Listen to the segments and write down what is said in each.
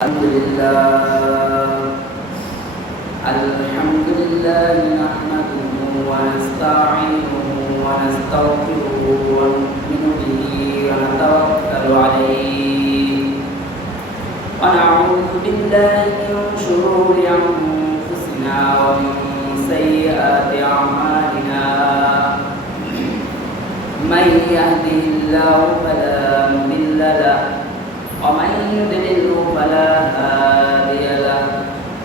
الحمد لله نحمده ونستعينه ونستغفره ونؤمن به ونتوكل عليه ونعوذ بالله من شرور أنفسنا ومن سيئات أعمالنا من يهده الله فلا مضل له ومن يضلل فلا هادي له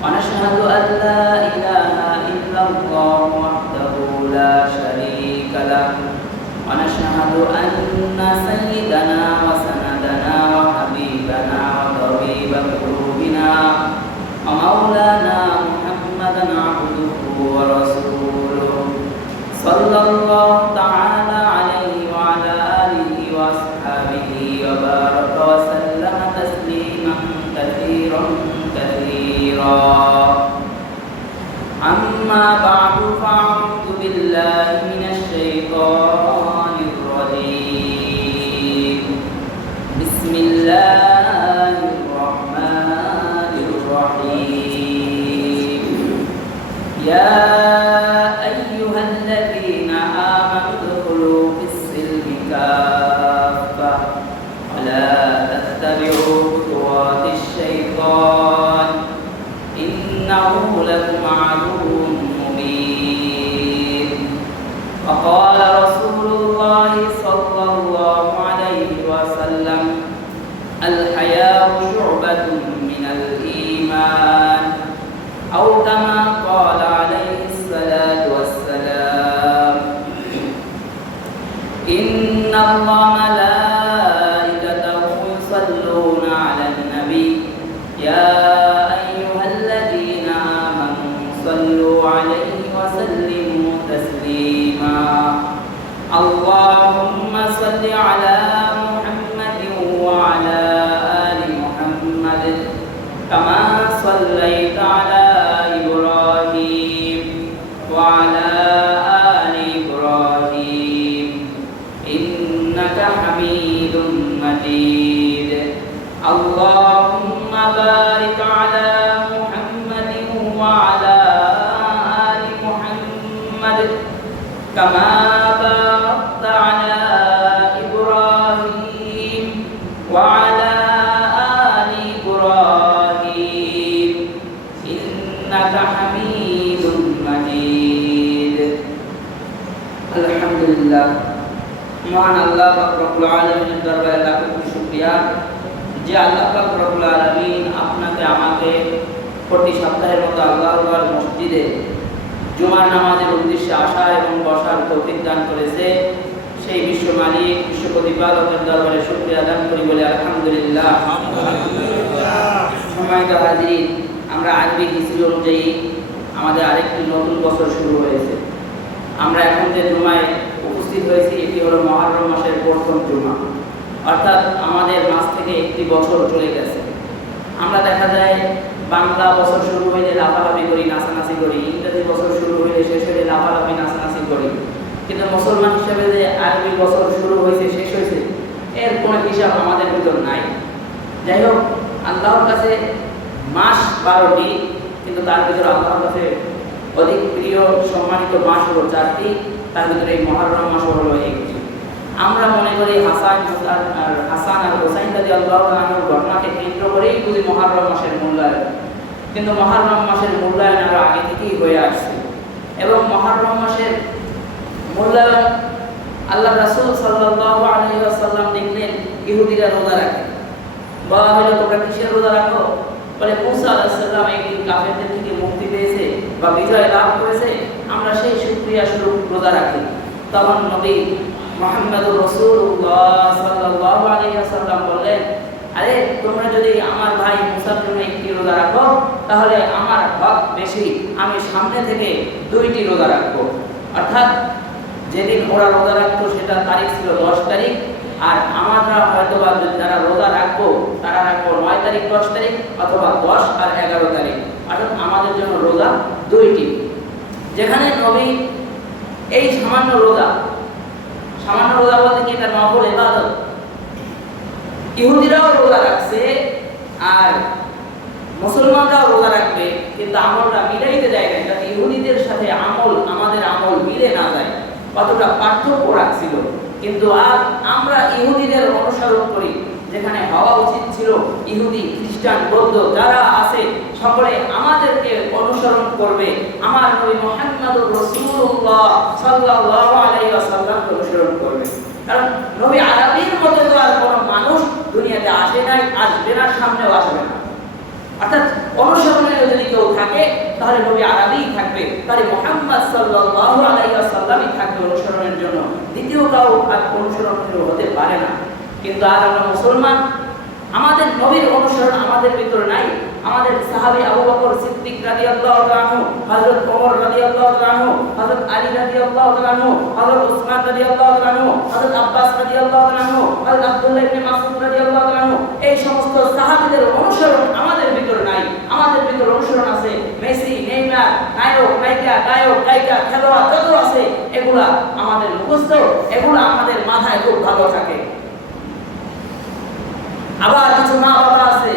ونشهد أن لا إله إلا الله وحده لا شريك له ونشهد أن سيدنا وسندنا وحبيبنا وطبيب قلوبنا ومولانا محمدا عبده ورسوله صلى الله تعالى عليه وعلى آله وأصحابه وبارك وسلم تسليما كثيرا أما بعد فأعوذ بالله من الشيطان الرجيم بسم الله الرحمن الرحيم يا أيها الذين آمنوا ادخلوا في السلم كافة ولا تتبعوا خطوات الشيطان إنه لكم عدو مبين وقال رسول الله صلى الله عليه وسلم الحياء شعبة من الإيمان أو كما قال عليه الصلاة والسلام إن الله ملائكته يصلون على النبي يا صلوا عليه وسلموا تسليما اللهم صل على محمد وعلى آل محمد كما صليت على إبراهيم وعلى آل إبراهيم إنك حميد مجيد اللهم بارك على محمد وعلى كما باركت على إبراهيم وعلى آل إبراهيم إنك حميد مجيد الحمد لله মহান আল্লাহ পাক রব্বুল আলামিনের দরবারে লাখ কোটি শুকরিয়া যে আল্লাহ পাক রব্বুল আলামিন আপনাকে আমাকে প্রতি সপ্তাহের মতো আল্লাহর মসজিদে জুমার নামাজের উদ্দেশ্যে আসা এবং বসার তৌফিক দান করেছে সেই বিশ্ব মালিক বিশ্ব প্রতিপালকের দরবারে শুকরিয়া আদান করি বলে আলহামদুলিল্লাহ। সম্মানিত হাজির, আমরা আরবি হিজরি অনুযায়ী আমাদের আরেকটি নতুন বছর শুরু হয়েছে। আমরা এখন যে জুমায় উপস্থিত হয়েছি এটি হলো মুহররম মাসের প্রথম জুমা, অর্থাৎ আমাদের মাস থেকে একটি বছর চলে গেছে। আমরা দেখা যায় বাংলা বছর শুরু হইলে লাফালাফি করি, নাচানাচি করি, ইংরেজি বছর শুরু হইলে শেষ হইলে লাফালাফি নাচানাচি করি, কিন্তু মুসলমান হিসেবে যে আরবি বছর শুরু হয়েছে শেষ হয়েছে এর কোনো হিসাব আমাদের ভিতর নাই। যাই হোক, আল্লাহর কাছে মাস 12টি, কিন্তু তার ভিতরে আল্লাহর কাছে অধিক প্রিয় সম্মানিত মাস হলো 4টি, তার ভিতরে এই মুহররম মাস হলো একটি। আমরা মনে করি হাসান আর হোসাইন রাদিয়াল্লাহু আনহুর ঘটনাকে কেন্দ্র করেই বুঝি মুহররম মাসের মূল্যায়ন, কিন্তু মুহররম মাসের মূল্যায়ন আরো আগে থেকেই হয়ে আসছে। এবং মুহররম মাসের মূল্যায়ন আল্লাহ রাসূল সাল্লাল্লাহু আলাইহি ওয়াসাল্লাম দেখলেন ইহুদিরা রোজা রাখে। বলা হলো তোমরা কিসের রোজা রাখো? বলে মুসা আলাইহিস সালাম একদিন কাফেরদের থেকে মুক্তি পেয়েছে বা বিজয় লাভ করেছে, আমরা সেই শুকরিয়া স্বরূপ রোজা রাখি। তখন নবী মুহাম্মদুর রাসূলুল্লাহ সাল্লাল্লাহু আলাইহি ওয়াসাল্লাম বললেন, আরে তোমরা যদি আমার ভাই মুসার জন্য একটি রোজা রাখো তাহলে আমার হক বেশি, আমি সামনে থেকে 2টি রোজা রাখবো। অর্থাৎ যেদিন ওরা রোজা রাখতো সেটা তারিখ ছিল 10 তারিখ, আর আমরা হয়তো বা যারা রোজা রাখবো তারা রাখবো 9 তারিখ, 10 তারিখ অথবা 10 আর 11 তারিখ। অর্থাৎ আমাদের জন্য রোজা 2টি। যেখানে নবী এই সামান্য রোজা বলতে কি এটা নফল ইবাদত, ইহুদিরাও রোজা রাখছে আর মুসলমানরাও রোজা রাখবে কিন্তু আমলটা মিলাইতে যায় না, যাতে ইহুদিদের সাথে আমাদের আমল মিলে না যায়, কতটা পার্থক্য রাখছিল। কিন্তু আজ আমরা ইহুদিদের অনুসরণ করি, যেখানে হওয়া উচিত ছিল ইহুদি খ্রিস্টান বৌদ্ধ যারা আছে সকলে আমাদেরকে অনুসরণ করবে, আমার নবী মুহাম্মদুর রাসূলুল্লাহ সাল্লাল্লাহু আলাইহি ওয়াসাল্লামকে অনুসরণ করবে। কারণ নবী আরবীর মতো তো আর কোনো মানুষ দুনিয়াতে আসে নাই, আসবে না, সামনেও আসবে না। অর্থাৎ অনুসরণের যদি কেউ থাকে তাহলে নবী আরবীই থাকবে, তাহলে মুহাম্মদ সাল্লাল্লাহু আলাইহি ওয়াসাল্লামই থাকবে অনুসরণের জন্য, দ্বিতীয় কাউ আর অনুসরণ হতে পারে না। কিন্তু আজ আমরা মুসলমান, আমাদের নবীর অনুসরণ আমাদের ভিতরে নাই। আমাদের সাহাবী আবু বকর সিদ্দিক রাদিয়াল্লাহু তাআলা আনহু, হযরত ওমর রাদিয়াল্লাহু তাআলা আনহু, হযরত আলী রাদিয়াল্লাহু তাআলা আনহু, হযরত উসমান রাদিয়াল্লাহু তাআলা আনহু, হযরত আব্বাস রাদিয়াল্লাহু তাআলা আনহু, হযরত আব্দুল্লাহ ইবনে মাসউদ রাদিয়াল্লাহু তাআলা আনহু, এই সমস্ত সাহাবীদের অনুসরণ আমাদের ভিতরে নাই। আমাদের ভিতরে অনুসরণ আছে মেসি, নেইমার, নায়ক, নায়িকা, গায়ক, গায়িকা, খেলোয়াড় যত আছে, এগুলা আমাদের মুখস্থ, এগুলা আমাদের মাথায় খুব ভালো থাকে। আবার কিছু মা বাবা আছে,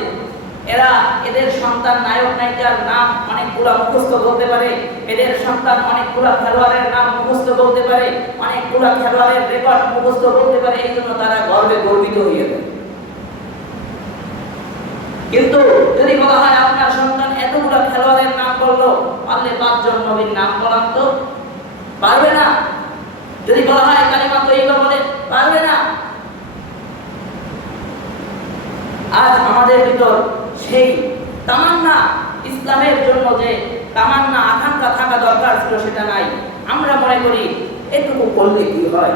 এদের সন্তান নায়ক নায়িকার নাম অনেকগুলা মুখস্থ বলতে পারে, এদের সন্তান অনেকগুলা খেলোয়াড়ের নাম মুখস্থ বলতে পারে, অনেকগুলা খেলোয়াড়ের রেকর্ড মুখস্থ বলতে পারে, এই জন্য তারা গর্বে গর্বিত হয়ে যায়। কিন্তু যদি বলা হয় আপনার সন্তান এতগুলা খেলোয়াড়ের নাম বললো, পারলে 5 জন নবীর নাম বলান তো, পারবে না। যদি বলা হয় কালিমা তৈয়বা বলে, পারবে না। আজ আমাদের ভিতর সেই তামান্না, ইসলামের জন্য যে তামান্না আকাঙ্ক্ষা থাকা দরকার ছিল সেটা নাই। আমরা মনে করি এটুকু করলে কি হয়,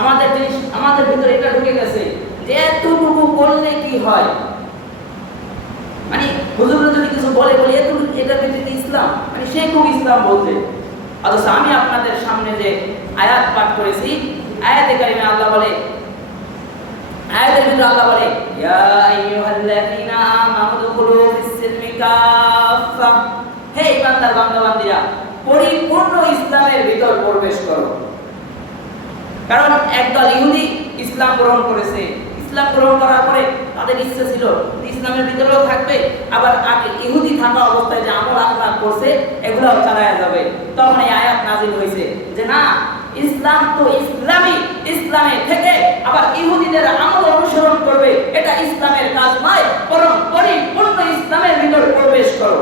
আমাদের ভিতরে এটা ঢুকে গেছে যে এতটুকু করলে কি হয়, মানে হুজুর যদি কিছু বলে এতটুকু, এটা ভিত্তিতে ইসলাম, মানে সে খুব ইসলাম বলতে। অথচ আমি আপনাদের সামনে যে আয়াত পাঠ করেছি, আয়াতে কারিমে আল্লাহ বলে, আয়াতের ভিতরে আল্লাহ বলে, ইয়া আইয়ুহাল্লাযীনা আমানু দুখুলু ফিস-সিলমি কাফা, হে ইমানদার বান্দা-বান্দীরা, পরিপূর্ণ ইসলামের ভিতর প্রবেশ করো। কারণ একদল ইহুদি ইসলাম গ্রহণ করেছে, ইসলাম গ্রহণ করার পরে তাদের ইচ্ছা ছিল ইসলামের ভিতরেও থাকবে, আবার আগে ইহুদি থাকা অবস্থায় যে আমল আখলাক করছে এগুলোও চালায়া যাবে। তখন এই আয়াত নাযিল হয়েছে যে না, ইসলাম তো ইসলামই, ইসলামে থেকে আবার ইহুদিদের আমল অনুসরণ করবে, এটা ইসলামের কাজ নয়, বরং পরিপূর্ণ ইসলামের ভিতর প্রবেশ করো।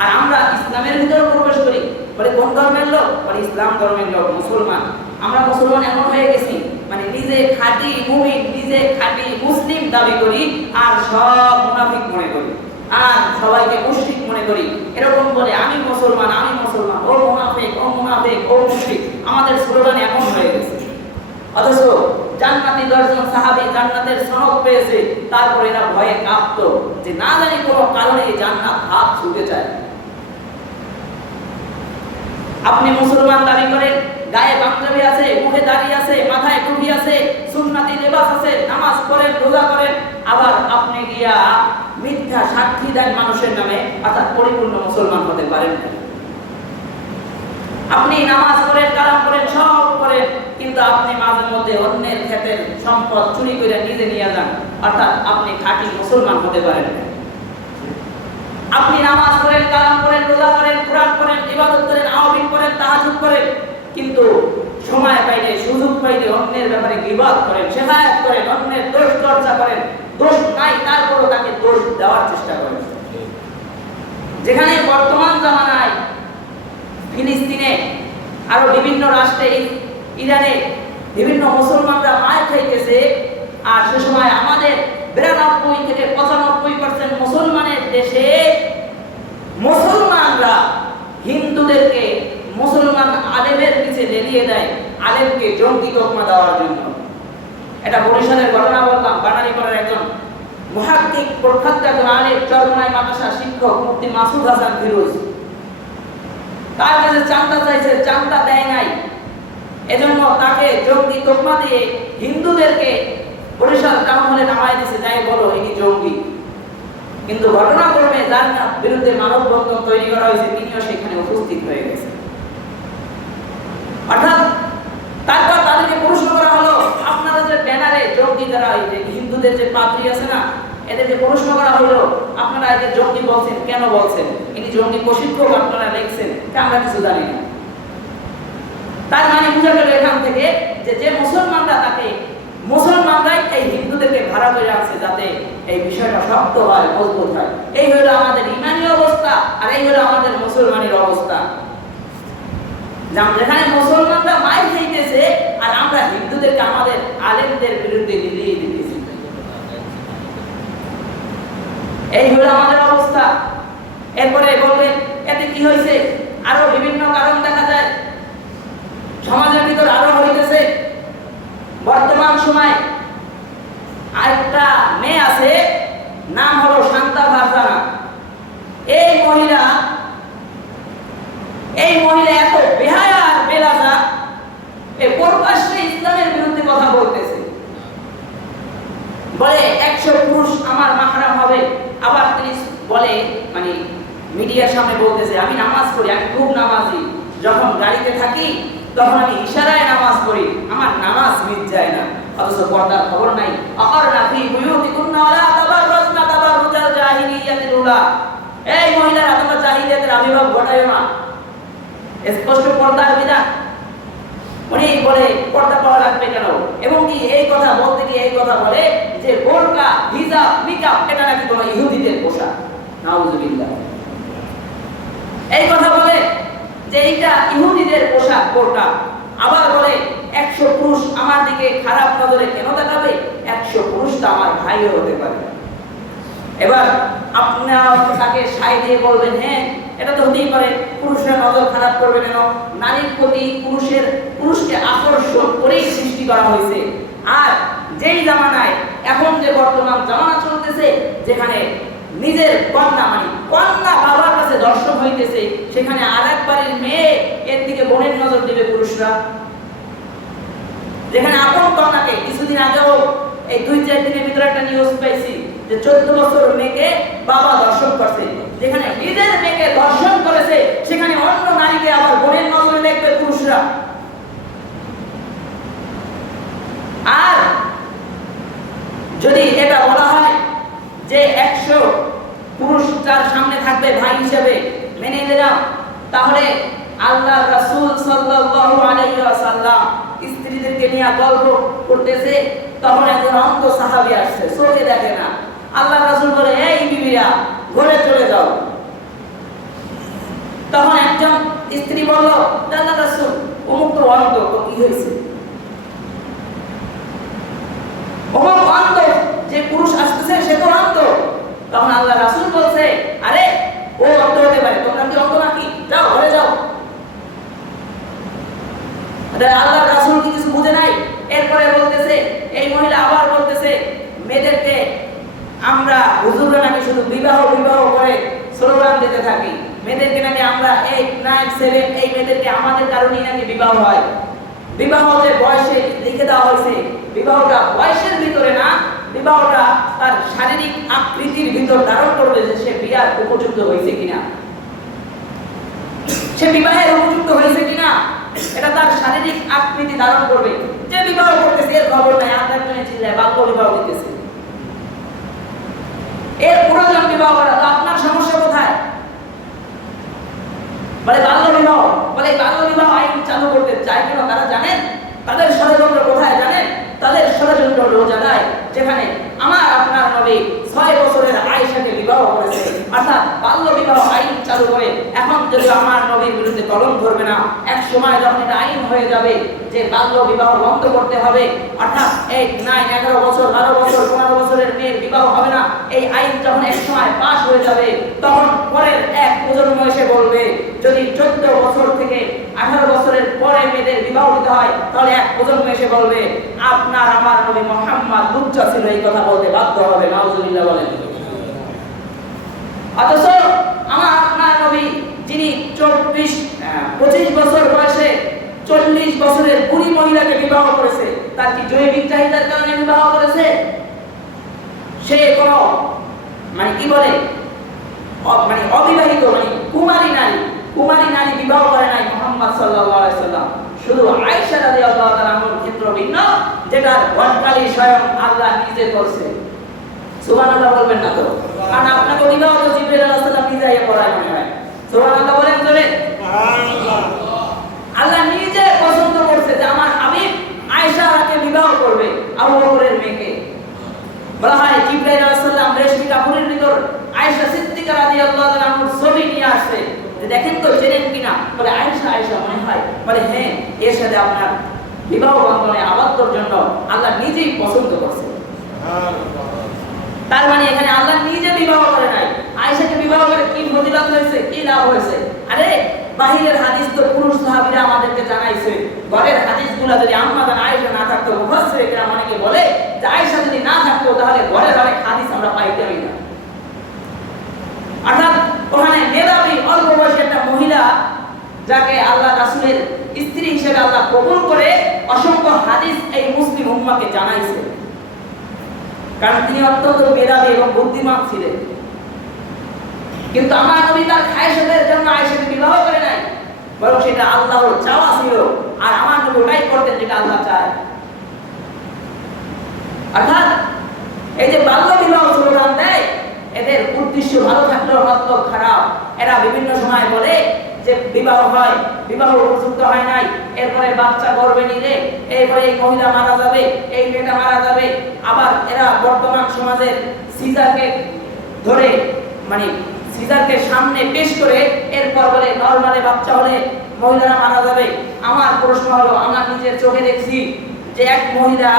আর আমরা ইসলামের ভিতর প্রবেশ করি বলে কোন ধর্মের লোক? বলে ইসলাম ধর্মের লোক, মুসলমান। আমরা মুসলমান এমন হয়ে গেছি, মানে নিজে খাঁটি মুমিন, নিজে খাঁটি মুসলিম দাবি করি, আর সব মুনাফিক মনে করি, আর সবাইকে মুশরিক মনে করি। এরকম বলে আমি মুসলমান, আমি মুসলমান, ও মুনাফিক, ও মুনাফিক, ও মুশরিক। আমাদের স্লোগান এমন হয়ে গেছে। অথচ জান্নাতি 10 জন সাহাবী জান্নাতের সনদ পেয়েছে, তারপর এরা ভয়ে কাঁপতো যে না জানি কোনো কারণে এই জান্নাত হাত ছুটে যায়। আপনি মুসলমান দাবি করেন, গায়ে পাঞ্জাবি আছে, মুখে দাড়ি আছে, মাথায় টুপি আছে, সুন্নতি লিবাস আছে, নামাজ পড়েন, রোজা করেন, আবার আপনি গিয়া মিথ্যা সাক্ষী দেন মানুষের নামে, অর্থাৎ পরিপূর্ণ মুসলমান হতে পারেন না। আপনি নামাজ পড়েন, কালাম পড়েন, সব করেন, কিন্তু আপনি মাঝে মধ্যে অন্যের ক্ষেতের সম্পদ চুরি করে নিজে নিয়ে যান, অর্থাৎ আপনি খাঁটি মুসলমান হতে পারেন না। আপনি নামাজ পড়েন, কালাম পড়েন, রোজা করেন, কুরআন পড়েন, ইবাদত করেন, আওয়াবিন করেন, তাহাজ্জুদ করেন, কিন্তু সময় পাইলে, সুযোগ পাইলে অন্যের ব্যাপারে গীবত করেন, শেখায়াত করেন, অন্যের দোষ চর্চা করেন, দোষ নাই তারপরও তাকে দোষ দেওয়ার চেষ্টা করেন। যেখানে বর্তমান জামানায় ফিলিস্তিনে, আরো বিভিন্ন রাষ্ট্রে, ইরানে বিভিন্ন মুসলমানরা মার খাইতেছে, আর সে সময় আমাদের 92 থেকে 95% মুসলমানের দেশে মুসলমানরা হিন্দুদেরকে মুসলমান আলেমের পিছে লেলিয়ে দেয়, আলেমকে জঙ্গি তকমা দেওয়ার জন্য। এটা বরিশালের ঘটনা বললাম। বানারীপাড়ার একজন মুহাক্কিক, প্রখ্যাত একজন আলেম, চরমনাই মাদ্রাসা শিক্ষক মুফতি মাসুদ হাসান ফিরোজ, তার কাছে চাঁদা চাইছে, চাঁদা দেয় নাই, এজন্য তাকে জঙ্গি তকমা দিয়ে হিন্দুদেরকে বরিশাল টাউন হলে নামায় দিয়েছে, যাই বলো ইনি জঙ্গি। কিন্তু ঘটনাক্রমে যার বিরুদ্ধে মানববন্ধন তৈরি করা হয়েছে তিনিও সেখানে উপস্থিত হয়ে গেছে। অর্থাৎ তারপর তাদেরকে প্রশ্ন করা হলো, আপনারা যে ব্যানারে জঙ্গি যারা, হিন্দুদের যে পাদ্রী আছে না, এদেরকে প্রশ্ন করা হলো, আপনারা এদের জঙ্গি বলছেন, কেন বলছেন? ইনি জঙ্গি প্রশিক্ষক আপনারা লিখছেন, আমরা কিছু জানি না। তার মানে বোঝা গেল এখান থেকে যে মুসলমানরা তাকে মুসলমানরাই এই হিন্দুদেরকে ভাড়া করে আনছে যাতে এই বিষয়টা শক্ত হয়, মজবুত হয়। এই হলো আমাদের ইমানি অবস্থা, আর এই হলো আমাদের মুসলমানের অবস্থা। যেখানে মুসলমানরা মাইর খাইতেছে আর আমরা হিন্দুদেরকে আমাদের আলেমদের বিরুদ্ধে লিলিয়ে দিতেছি, এই হলো আমাদের অবস্থা। এরপরে বলবেন এতে কি হয়েছে? আরো বিভিন্ন কারণ দেখা যায় সমাজের ভিতর আরো হইতেছে। বর্তমান সময় আরেকটা মেয়ে আছে, নাম হলো শান্তা ভারজানা। এই মহিলা এত বেহায়া আর বেলাজা, এই প্রকাশ্যে ইসলামের বিরুদ্ধে কথা বলতেছে, বলে 100 পুরুষ আমার মাহরাম হবে। আবার তিনি বলে, মানে মিডিয়ার সামনে বলতেছে, আমি নামাজ পড়ি, আমি খুব নামাজি, যখন গাড়িতে থাকি তখন আমি ইশারায় নামাজ পড়ি, আমার নামাজ মিট যায় না। অথচ পর্দার খবর নাই। আকারনা ফি বুয়ুতিকুন্না ওয়ালা তাবাররাজনা তাবাররুজাল জাহিলিয়াতিল উলা। এই মহিলারা, তোমরা জাহিলিয়াতের আবির্ভাব ঘটায়ো না। স্পষ্ট পর্দার বিধান। উনি বলে পর্দা করা লাগবে কেন? এবং কি এই কথা বলতে গিয়ে এই কথা বলে যে বোরকা, হিজাব, নিকাব এটা নাকি কোনো ইহুদিদের পোশাক। নাউযুবিল্লাহ। এই কথা বলে যে এইটা ইহুদিদের পোশাক বোরকা। আবার বলে 100 পুরুষ আমার দিকে খারাপ নজরে কেন তাকাবে? 100 পুরুষ তো আমার ভাইও হতে পারে। এবার আপনারা তাকে সাই দিয়ে বলবেন, হ্যাঁ এটা তো হতেই পারে, পুরুষরা নজর খারাপ করবে কেন? নারীর প্রতি পুরুষকে আকর্ষণ করেই সৃষ্টি করা হয়েছে। আর যেই জামানায় এখন যে বর্তমান জামানা চলতেছে, যেখানে নিজের কন্যা বাবার কাছে দর্শক হইতেছে, সেখানে আরেক বাড়ির মেয়ে এর দিকে বোনের নজর দিবে পুরুষরা। যেখানে আপন কন্যাকে, কিছুদিন আগেও এই 2-4 দিনের ভিতরে একটা নিউজ পাইছি যে 14 বছর মেয়েকে বাবা দর্শন করছে। যেখানে নিজের মেয়েকে দর্শন করেছে, সেখানে অন্য নারীকে আবার বোনের নজরে দেখবে পুরুষরা। আর যদি এটা বলা হয় যে 100 পুরুষ যার সামনে থাকবে ভাই হিসেবে, মেনে নিলাম, তাহলে আল্লাহর রাসূল সাল্লাল্লাহু আলাইহি ওয়াসাল্লাম স্ত্রীদেরকে নিয়ে গল্প করতেছে, তখন একজন অন্ধ সাহাবী আসছে, চোখে দেখে না। আল্লাহর রাসূল বলে, এই বিবিরা ঘরে চলে যাও। তখন একজন স্ত্রী বলল, আল্লাহর রাসূল অমুক তো অন্ধ, তো কি হয়েছে? অমুক অন্ধ, যে পুরুষ আসতেছে সে তো অন্ধ। তখন আল্লাহ রাসূল বলছে, আরে ও অন্ধ হতে পারে, তোমরা কি অন্ধ নাকি? যাও ঘরে যাও। আল্লাহ রাসূল কি কিছু বুঝে নাই? এরপরে বলতেছে, এই মহিলা আবার বলতেছে, মেয়েদেরকে আমরা হুজুররা নাকি শুধু বিবাহ করে স্লোগান দিতে থাকি, মেয়েদেরকে নাকি আমরা 8, 9, 7 এই মেয়েদেরকে আমাদের কারণেই নাকি বিবাহ হয়। বিবাহ যে বয়সে লিখে দেওয়া হয়েছে, বিবাহটা বয়সের ভিতরে না, বিবাহটা তার শারীরিক আকৃতির ভিতর ধারণ করবে যে সে বিয়ার উপযুক্ত হয়েছে কিনা, সে বিবাহের উপযুক্ত হয়েছে কিনা, এটা তার শারীরিক আকৃতি ধারণ করবে। যে বিবাহ করতেছে এর খবর নাই, আপনার জন্য চিল্লায় বাল্য বিবাহ দিতেছে, এর পুরোজন বিবাহ করা, তো আপনার সমস্যা কোথায়? বলে বাল্য বিবাহ, বলে বাল্য বিবাহ আইন চালু করতে চায় কেন তারা জানেন? তাদের ষড়যন্ত্র কোথায় জানেন? তাদের ষড়যন্ত্র হলো জায়গায় যেখানে আমার আপনার নবী 6 বছরের আয়েশাকে বিবাহ করেছে, অর্থাৎ বাল্য বিবাহ আইন চালু করে। এখন যদি আমার নবীর বিরুদ্ধে কলম ধরবে না, এক সময় যখন এটা আইন হয়ে যাবে যে বাল্য বিবাহ বন্ধ করতে হবে, অর্থাৎ 8, 9, 11 বছর, 12 বছর, 15 বছরের মেয়ের বিবাহ হবে না, এই আইন যখন এক সময় পাশ হয়ে যাবে, তখন পরের এক প্রজন্ম এসে বলবে, যদি 14 বছর থেকে 18 বছরের পরে মেয়েদের বিবাহ দিতে হয়, তাহলে এক প্রজন্ম এসে বলবে আপনার আমার নবী মুহাম্মদ লুচ্চা ছিল, এই কথা বলতে বাধ্য হবে। নাউযুবিল্লাহ বলেন। অথচ আমার আপনার নবী যিনি 25 বছর বয়সে 40 বছরের বুড়ি মহিলাকে বিবাহ করেছে, তার কি জৈবিক চাহিদার কারণে বিবাহ করেছে? সে কোনো কি বলে অবিবাহিত কুমারী নারী বিবাহ করে নাই মুহাম্মদ সাল্লাল্লাহু আলাইহি ওয়াসাল্লাম। শুধু আয়েশা রাদিয়াল্লাহু তাআলার ক্ষেত্র ভিন্ন, যেটা ঘটকালি স্বয়ং আল্লাহ নিজে করছে। সুবহানাল্লাহ বলবেন না তো? কারণ আপনাকে বিবাহ তো জিবরাইল আলাইহিস সালাম নিজে আইয়া পড়ায় মনে হয়। সুবহানাল্লাহ বলেন জোরে। সুবহানাল্লাহ। আল্লাহ নিজে পছন্দ করছে যে আমার হাবিব আয়েশাকে বিবাহ করবে, আবু বকরের মেয়েকে। বলা হয় জিবরাইল আলাইহিস সালাম রেশমি কাপড়ের ভিতর আয়েশা সিদ্দিকা রাদিয়াল্লাহু তাআলার ছবি নিয়ে আসছে, যে দেখেন তো চেনেন কিনা? বলে আয়েশা, আয়েশা মনে হয়। বলে হ্যাঁ, এর সাথে আপনার বিবাহ বন্ধনে আবদ্ধর জন্য আল্লাহ নিজেই পছন্দ করছে। তার মানে এখানে আল্লাহ নিজে বিবাহ করে নাই, আয়েশাকে বিবাহ করে কি ফজিলত হয়েছে, কি লাভ হয়েছে? আরে বাহিরের হাদিস তো পুরুষ সাহাবীরা আমাদেরকে জানাইছে, ঘরের হাদিসগুলো যদি আম্মা জান আয়েশা না থাকতো, মুফাসসির কেরাম অনেকে বলে যে আয়েশা যদি না থাকতো তাহলে ঘরের অনেক হাদিস আমরা পাইতামই না। অর্থাৎ ওখানে মেধাবী অল্প বয়সী একটা মহিলা, যাকে আল্লাহ রাসূলের স্ত্রী হিসেবে আল্লাহ কবুল করে অসংখ্য হাদিস এই মুসলিম উম্মাহকে জানাইছে, কারণ তিনি অত্যন্ত মেধাবী এবং বুদ্ধিমান ছিলেন। কিন্তু আমার নবী তার খায়েশের জন্য আয়েশাকে বিবাহ করে নাই, বরং সেটা আল্লাহর চাওয়া ছিল, আর আমার নবী ওটাই করতেন যেটা আল্লাহ চায়। অর্থাৎ এই যে বাল্য বিবাহ স্লোগান দেয়, এদের উদ্দেশ্য ভালো থাকলেও মতলব খারাপ। এরা বিভিন্ন সময় বলে যে বিবাহ হয়, বিবাহ উপযুক্ত হয় নাই, এরপরে বাচ্চা গর্ভে নিলে এরপরে এই মহিলা মারা যাবে, এই মেয়েটা মারা যাবে। আবার এরা বর্তমান সমাজের সিজারকে ধরে, মানে সিজারকে সামনে পেশ করে এরপর বলে নরমালে বাচ্চা হলে মহিলারা মারা যাবে। আমার প্রশ্ন হলো, আমার নিজের চোখে দেখছি যে এক মহিলা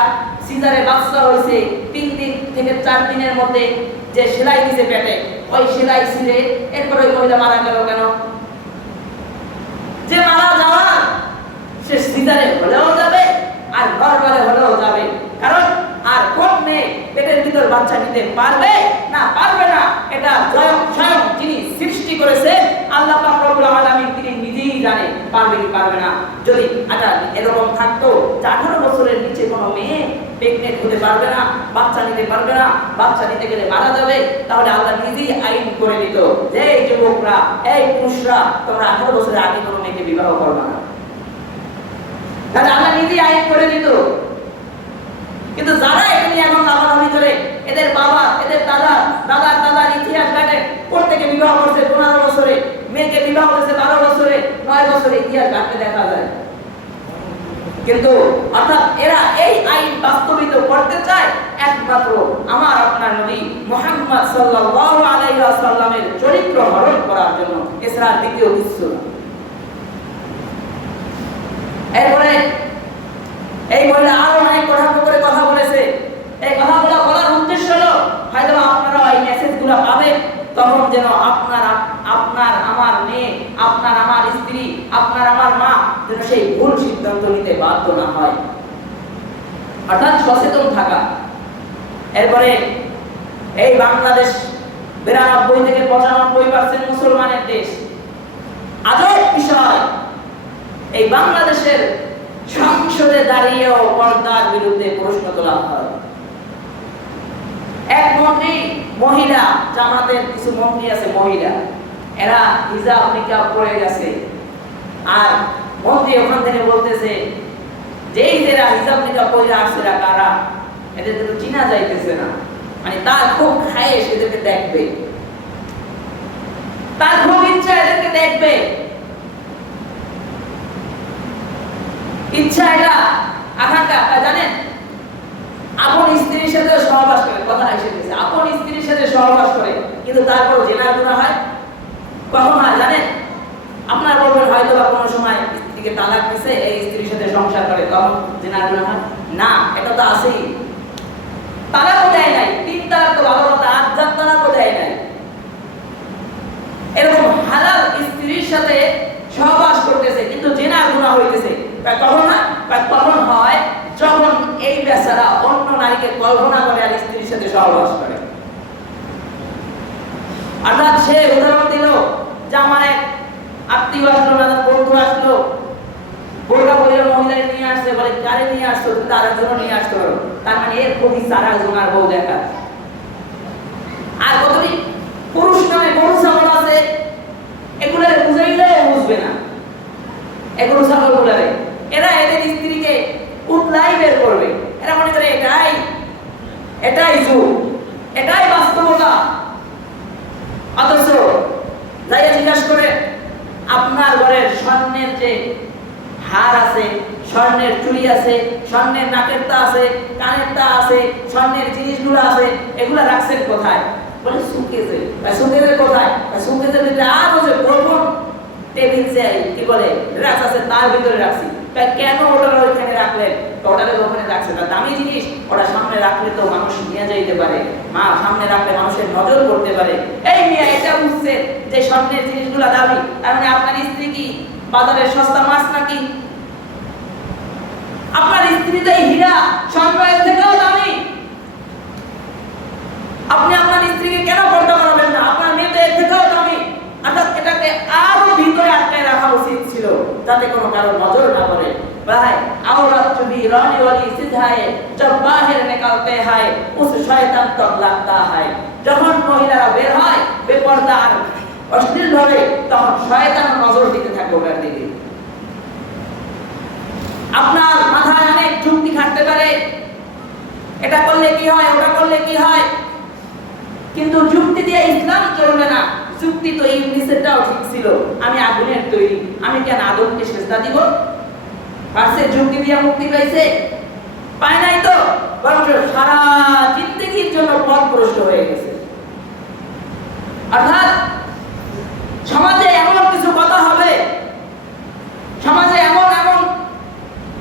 সিজারে বাচ্চা হয়েছে, 3 দিন থেকে 4 দিনের মধ্যে যে সেলাই দিয়েছে পেটে, ওই সেলাই ছিঁড়ে এরপর ওই মহিলা মারা গেল কেন? যে মারা যাওয়ার সে সিজারে হলেও যাবে আর নরমালে হলেও যাবে, কারণ আর কোন মেয়ে পেটের ভিতর বাচ্চা নিতে পারবে না, পারবে না, এটা স্বয়ং যিনি সৃষ্টি করেছে আল্লাহ পাক রব্বুল আলামিন, তিনি নিজেই জানে পারবে কি পারবে না। যদি এরকম থাকতো যে 18 বছরের নিচে কোনো মেয়ে প্রেগনেন্ট হতে পারবে না, বাচ্চা নিতে পারবে না, বাচ্চা নিতে গেলে মারা যাবে, তাহলে আল্লাহ নিজেই আইন করে দিত যে এই যুবকরা, এই পুরুষরা, তোমরা 18 বছরের আগে কোনো মেয়েকে বিবাহ করবে না। তাহলে আল্লাহ নিজেই আইন করে দিত। কিন্তু যারা এখানে এখন লাফালাফি করে, এদের বাবা, এদের দাদা, দাদার দাদার ইতিহাস ঘাটে, প্রত্যেকে বিবাহ করছে 15 বছরে, মেয়েকে বিবাহ করেছে 12 বছরে, 9 বছরে, ইতিহাস ঘাটে দেখা যায়। কিন্তু অর্থাৎ এরা এই আইন বাস্তবিত করতে চায় একমাত্র আমার আপনার নবী মুহাম্মদ সাল্লাল্লাহু আলাইহি ওয়াসাল্লামের চরিত্র হরণ করার জন্য, এছাড়া দ্বিতীয় কিছু না। এরপরে এই মহিলা আরো অনেক কথা বলেছে। এই কথাগুলো বলার উদ্দেশ্য হলো হয়তো আপনারা এই মেসেজগুলো পাবেন, তখন যেন আপনার আমার মেয়ে, আপনার আমার স্ত্রী, আপনার আমার মা যেন সেই ভুল সিদ্ধান্ত নিতে বাধ্য না হয়, অর্থাৎ সচেতন থাকা। এরপরে এই বাংলাদেশ 92 থেকে 95% মুসলমানের দেশ। আজব বিষয়, এই বাংলাদেশের সংসদে দাঁড়িয়েও পর্দার বিরুদ্ধে প্রশ্ন তোলা হয়। এক মন্ত্রী মহিলা, জামাতের কিছু মন্ত্রী আছে মহিলা, এরা হিজাব নিকাব পরে গেছে, আর মন্ত্রী ওখান থেকে বলতেছে যে এই যে হিজাব নিকাব পরে আসছে এরা কারা, এদের তো চিনা যাইতেছে না। মানে তার খুব খায়েশ এদেরকে দেখবে, তার খুব ইচ্ছা এদেরকে দেখবে, ইচ্ছা এটা আকাঙ্ক্ষা। জানেন, আপন স্ত্রীর সাথে সহবাস করে, কথা এসে গেছে, আপন স্ত্রীর সাথে সহবাস করে, কিন্তু তারপরও জেনার গুনাহ হয়। কখন হয় জানেন? আপনার বলবেন হয়তো বা কোনো সময় স্ত্রীকে তালাক দিছে, এই স্ত্রীর সাথে সংসার করে, তখন জেনার গুনাহ হয় না। এটা তো আছেই, তালাকও দেয় নাই, 3 তালাক তো ভালো কথা, 8 তালাকও দেয় নাই। এরকম হালাল স্ত্রীর সাথে সহবাস করতেছে, কিন্তু জেনার গুনাহ হইতেছে। কখন হয়? তখন হয় যখন এই বেচারা অন্য নারীকে কল্পনা করে আর স্ত্রীর সাথে সহবাস করে। অর্থাৎ সে উদাহরণ দিল যে আমার এক আত্মীয় আসলো, না বন্ধু আসলো, বোরকা পরিবার মহিলাকে নিয়ে আসছে, বলে কারে নিয়ে আসছো? তার জন্য নিয়ে আসতে পারো। তার মানে এর খুবই সারা জোনার বউ দেখা। আর কতটি পুরুষ নামে গরু ছাগল আছে, এগুলো বুঝাইলেও বুঝবে না। এগুলো ছাগল গুলারে এরা এদের স্ত্রীকে উতলাই বের করবে। এরা মনে করে এটাই যুগ, এটাই স্বর্ণের যে হার আছে, স্বর্ণের চুড়ি আছে, স্বর্ণের নাকের তা আছে, কানের তা আছে, স্বর্ণের জিনিসগুলো আছে, এগুলা রাখছেন কোথায়? বলে সুকেজে। সুকেজের কোথায়? সুকেজের ভিতরে আরো যে গোপন টেবিল চেয়ার কি বলে রাখা আছে তার ভিতরে রাখছি। কেন ওটা ওইখানে রাখলেন? ওটারে ওখানে রাখছে না, দামি জিনিস, ওটা সামনে রাখলে তো মানুষ নিয়ে যাইতে পারে, সামনে রাখলে মানুষের নজর করতে পারে। এই মিয়া এটা বুঝছে যে স্বর্ণের জিনিসগুলো দামি, তার মানে আপনার স্ত্রী কি বাজারের সস্তা মাছ নাকি? আপনার স্ত্রী তো হীরা স্বর্ণের থেকেও দামি। আপনি আপনার স্ত্রীকে কেন পর্দা করাবেন না? আপনার মেয়ে তো এর থেকেও দামি। অর্থাৎ এটাকে আরো ভিতরে আটকায় রাখা উচিত ছিল যাতে কোনো কারো নজর না পড়ে। भाई औरत भी रोने वाली सिद्ध है जब बाहर निकलते हैं उस शैतान तक लगता है। যখন মহিলারা বের হয় বেপরদা আর অশ্লীল ভাবে, তখন শয়তান নজর দিতে থাকে ওর দিকে। আপনার মাথায় অনেক যুক্তি খাটতে পারে, এটা করলে কি হয়, ওটা করলে কি হয়, কিন্তু যুক্তি দিয়ে ইসলাম চলবে না। যুক্তি তো ইবলিসেরটাও ঠিক ছিল, আমি আগুনের তৈরি, আমি কেন আদমকে সেজদা দিব? পারছে যুক্তি দিয়ে মুক্তি পাইছে? পায় নাই তো, বরং সারা জিন্দেগির জন্য পথভ্রষ্ট হয়ে গেছে। অর্থাৎ সমাজে এমন কিছু কথা হবে, সমাজে এমন এমন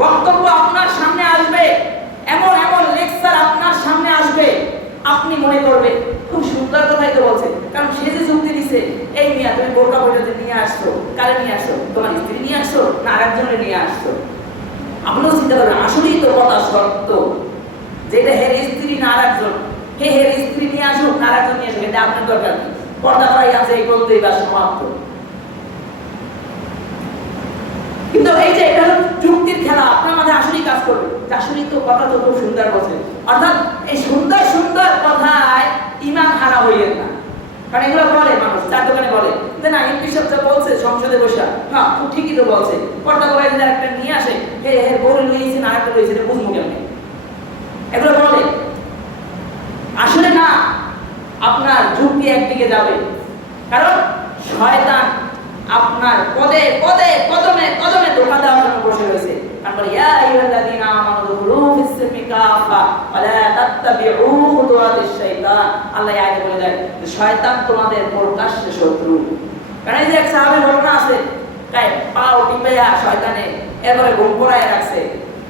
বক্তব্য আপনার সামনে আসবে, এমন এমন লেকচার আপনার সামনে আসবে, আপনি মনে করবেন খুব সুন্দর কথাই তো বলছে, কারণ সে যে যুক্তি দিছে, এই মিয়া তুমি বোরকা পর্যন্ত নিয়ে আসছো, কারে নিয়ে আসছো? তোমার স্ত্রী নিয়ে আসছো না আরেকজনের নিয়ে আসছো? আপনিও চিন্তা করবেন আসলেই তো কথা সত্য, যেটা হের স্ত্রী না আরেকজন, হের স্ত্রী নিয়ে আসুক না আরেকজন নিয়ে আসুক, এটা আপনার দরকার নেই, পর্দা করাই আছে এই বলতেই বা সমাপ্ত। কিন্তু এই যে এটা হলো যুক্তির খেলা, আপনার মাঝে আসলেই কাজ করবে, আসলেই তো কথা তো খুব সুন্দর বলছে। অর্থাৎ এই সুন্দর সুন্দর কথায় ইমান হারা হইলেন না, কারণ এগুলো বলে মানুষ চার দোকানে বলে যে না এমপি সাহেব বলছে সংসদে বসা, হ্যাঁ খুব ঠিকই তো বলছে, পর্দা করাই যদি একটা নিয়ে আসে, হে হে বলে লইয়েছে না আরেকটা লইয়েছে, এটা বুঝবো কেমন? এগুলো বলে। আসলে না, আপনার যুক্তি একদিকে যাবে, কারণ শয়তান আপনার পদে পদে কদমে কদমে ধোঁকা দেওয়ার জন্য বসে রয়েছে। তারপর ইয়া আইয়ুহাল্লাযীনা আমানু দুখুলু ফিস-সিলমি কাফা ওয়া লা তাত্তাবিউ খুতুওয়াতিশ শাইতান। আল্লাহ এই আয়াতে বলে দেন যে শয়তান তোমাদের প্রকাশ্য শত্রু। কারণ এই যে এক সাহাবীর ঘটনা আছে, গায়ে পাও টিপাইয়া শয়তানে এবারে ঘুম পড়ায় রাখছে।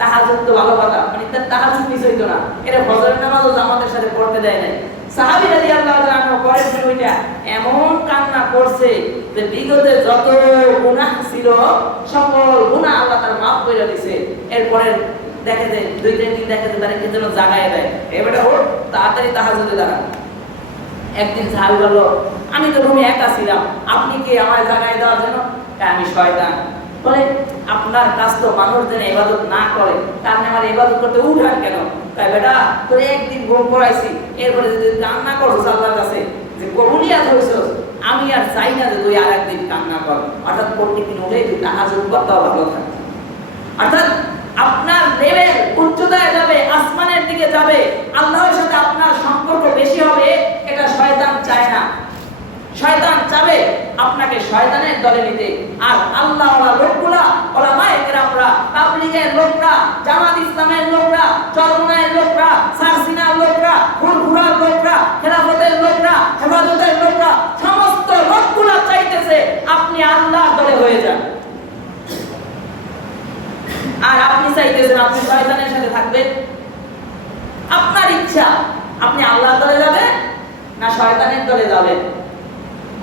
তাহাজ্জুদ তো ভালো কথা, মানে তার তাহাজ্জুদ মিস হইতো না, এটা ফজরের নামাজও জামাতের সাথে পড়তে দেয় নাই। সাহাবী রাদিয়াল্লাহু তাআলা আনহু পরের দিন ওইটা এমন কান্না করছে যে বিগতে যত গুনাহ ছিল সকল গুনাহ আল্লাহ তার মাফ করে দিয়েছে। এরপরে দেখে যে দুই তিন দিন দেখে যে তার কি যেন জাগায় দেয়, এবারে ওর তাড়াতাড়ি তাহাজ্জুদে দাঁড়ান। একদিন সাহাবী বলল আমি তো রুমে একা ছিলাম, আপনি কি আমায় জাগায় দেওয়ার জন্য? আমি শয়তান। বলে আপনার কাজ তো মানুষ যেন ইবাদত না করে, আপনি আমার ইবাদত করতে উঠান কেন? তাই বেটা তোর একদিন ঘুম পড়াইছি, এরপরে যদি কান্না করছিস আল্লাহর কাছে যে কবুলিয়াত হইছস, আমি আর চাই না যে তুই আর একদিন কান্না কর। অর্থাৎ প্রত্যেকদিন উঠেই তুই তাহাজ্জুদ করতে ভালো থাক। অর্থাৎ আপনার লেভেল উচ্চতায় যাবে, আসমানের দিকে যাবে, আল্লাহর সাথে আপনার সম্পর্ক বেশি হবে, এটা শয়তান চায় না। শয়তান চাবে আপনাকে শয়তানের দলে নিতে। আর আল্লাহওয়ালা লোকগুলা, ওলামায়ে কেরামরা, তাবলীগের লোকরা, জামাত ইসলামের লোকরা, চরমনায়ের লোকরা, সারসিনার লোকরা, ফুরফুরার লোকরা, খেলাফতের লোকরা, হেফাজতের লোকরা, সমস্ত লোকগুলা চাইতেছে আপনি আল্লাহর দলে হয়ে যান। আর আপনি চাইতেছেন আপনি শয়তানের সাথে থাকবেন। আপনার ইচ্ছা, আপনি আল্লাহর দলে যাবেন না শয়তানের দলে যাবেন।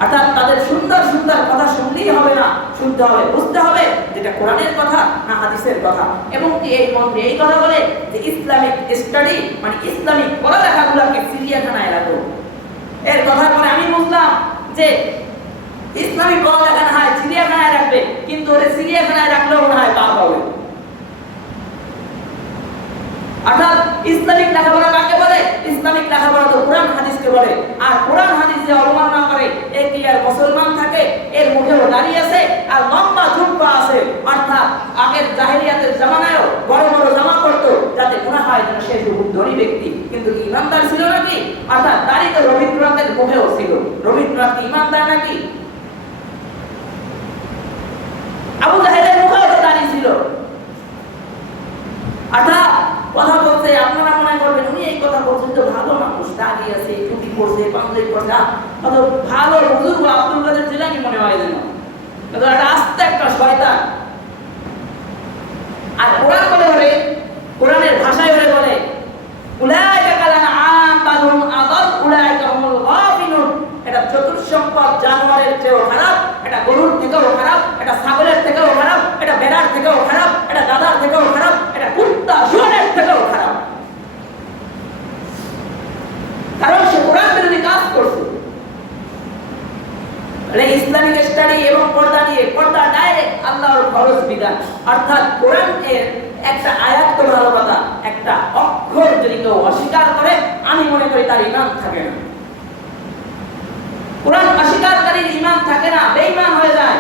অর্থাৎ তাদের সুন্দর সুন্দর কথা শুনলেই হবে না, শুনতে হবে, বুঝতে হবে যেটা কোরআনের কথা না হাদিসের কথা। এবং কি এই মন্ত্রে এই কথা বলে যে ইসলামিক স্টাডি মানে ইসলামিক পড়ালেখাগুলোকে চিড়িয়াখানায় রাখো। এর কথা পরে আমি বুঝলাম যে ইসলামিক পড়ালেখা না হয় চিড়িয়াখানায় রাখবে, কিন্তু ওরে চিড়িয়াখানায় রাখলেও মনে হয় পাপ হবে। অর্থাৎ ইসলামিক লেখাপড়া কাকে বলে? ইসলামিক লেখাপড়া তো কোরআন হাদিসকে বলে। আর কোরআন হাদিস যে অবমাননা করে, এ কি আর মুসলমান থাকে? এর মুখেও দাঁড়িয়ে আছে আর লম্বা জুব্বা আছে। অর্থাৎ আগের জাহেলিয়াতের জামানায়ও বড় বড় জামা পরতো যাতে গুনাহ হয় যেন সে খুব ধনী ব্যক্তি, কিন্তু ইমানদার ছিল নাকি? অর্থাৎ দাড়ি তো রবীন্দ্রনাথের মুখেও ছিল। রবীন্দ্রনাথ কি ইমানদার নাকি? আবু জাহেলের মুখে দাড়ি ছিল। অর্থাৎ কথা বলতে আপনারা মনে করবেন উনি এই কথা বলছেন তো ভালো মানুষ, দাঁড়িয়ে আছে, টুপি পরছে, পাঞ্জাবি পরছে, কত ভালো বুজুর্গ আব্দুল কাদের জিলানী মনে হয় যেন, কিন্তু এটা আস্তে একটা শয়তান। আর কোরআন বলে কোরআনের ভাষায় বলে উলাইকা কালানআম বাল হুম আদাল উলাইকা হুমুল গাফিলুন। এটা চতুষ্পদ জানোয়ারের চেয়েও খারাপ, এটা গরুর থেকেও খারাপ, এটা ছাগলের থেকেও খারাপ, এটা ভেড়ার থেকেও খারাপ, এটা গাধার থেকেও খারাপ, এটা কুত্তা শুয়োরের থেকেও খারাপ। কারণ সে কোরআন বিরোধী কাজ করছে। ইসলামিক স্টাডি এবং পর্দা নিয়ে, পর্দা ডাইরেক্ট আল্লাহর ফরজ বিধান, অর্থাৎ কোরআন এর একটা আয়াত তো ভালো কথা, একটা অক্ষর যদি কেউ অস্বীকার করে আমি মনে করি তার ঈমান থাকে না। কোরআন অস্বীকারীর ঈমান থাকে না, বেঈমান হয়ে যায়।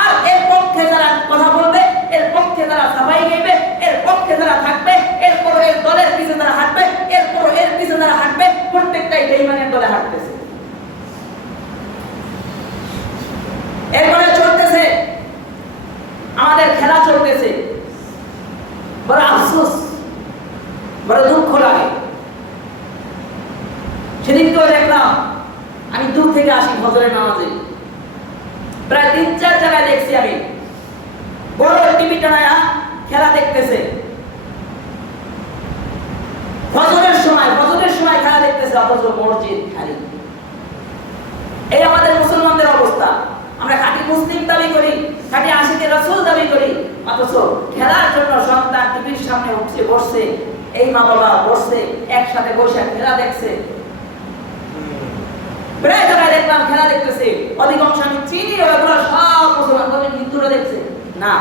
আর এর পক্ষে যারা কথা বলবে, এর পক্ষে যারা সাফাই গাইবে, এর পক্ষে যারা থাকবে, এরপর এর দলের পিছনে যারা হাঁটবে, এরপর এর পিছনে যারা হাঁটবে, প্রত্যেকটাই বেঈমানের দলে হাঁটতেছে। এরপরে চলতেছে আমাদের খেলা চলতেছে, বড় আফসোস, বড় দুঃখ লাগে। সেদিন তো দেখলাম, আমি দূর থেকে আসি ফজরের নামাজে, প্রায় ৩-৪ জায়গায় দেখছি আমি বড় টিভি টানায়া খেলা দেখতেছে, ফজরের সময় খেলা দেখতেছে, অথচ মসজিদ খালি। এই আমাদের মুসলমানদের অবস্থা। আমরা খাঁটি মুসলিম দাবি করি, খাঁটি আশিকে রাসূল দাবি করি, অথচ খেলার জন্য সন্তান টিভির সামনে উঠে বসছে, এই মা বাবা বসছে একসাথে বসে খেলা দেখছে। প্রায় জায়গায় দেখলাম খেলা দেখতেছে, অধিকাংশ আমি চিনি ওগুলো সব মুসলমান, তবে হিন্দুরা দেখছে না।